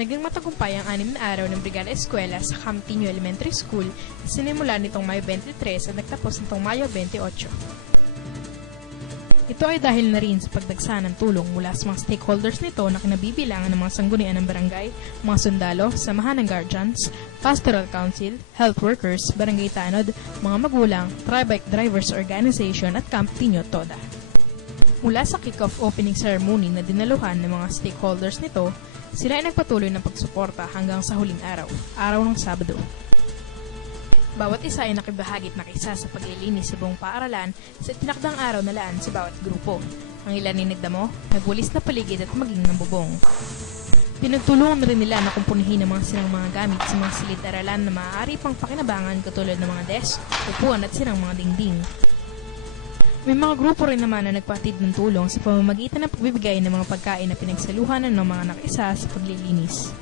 Naging matagumpay ang 6 na araw ng Brigada Eskwela sa Campiño Elementary School na sinimula nitong Mayo 23 at nagtapos nitong Mayo 28. Ito ay dahil na rin sa pagdagsa ng tulong mula sa mga stakeholders nito na kinabibilangan ng mga sanggunian ng barangay, mga sundalo, samahan ng guardians, pastoral council, health workers, barangay tanod, mga magulang, tri-bike drivers organization at Campiño Toda. Mula sa kick-off opening ceremony na dinaluhan ng mga stakeholders nito, sila ay nagpatuloy ng pagsuporta hanggang sa huling araw, araw ng Sabado. Bawat isa ay nakibahagit na isa sa paglilinis sa buong paaralan sa tinakdang araw na laan sa bawat grupo. Ang ilan ay nagdamo, nagwalis na paligid at maging nambubong. Pinagtulungan rin nila na kumpunihin ang mga silang mga gamit sa mga silid-aralan na maaari pang pakinabangan katulad ng mga desk, upuan at silang mga dingding. May mga grupo rin naman na nagpatid ng tulong sa pamamagitan ng pagbibigay ng mga pagkain na pinagsaluhan ng mga nakiisa sa paglilinis.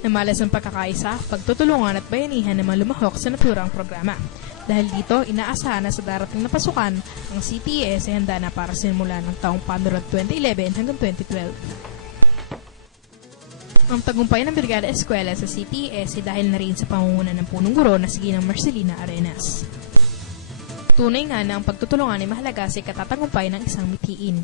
Namalas ang pagkakaisa, pagtutulungan at bayanihan na lumahok sa naturang programa. Dahil dito, inaasahan na sa darating na pasukan, ang CTES ay handa na para sinimula ng taong panurat 2011 hanggang 2012. Ang tagumpay ng Brigada Eskwela sa CTES ay dahil na rin sa pangunguna ng punong guro na si Ginang Marcelina Arenas. Tunay nga na ang pagtutulungan ay mahalaga sa ikatatagumpay ng isang mithiin.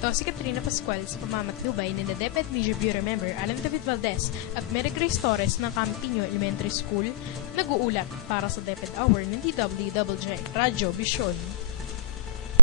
Ito si Katrina Pascual sa pamamatnubay ni the DepEd Media Bureau Member Alan David Valdez at Mary Grace Torres ng Campiño Elementary School nag-uulat para sa DepEd Hour ng DWJJ Radyo Vision.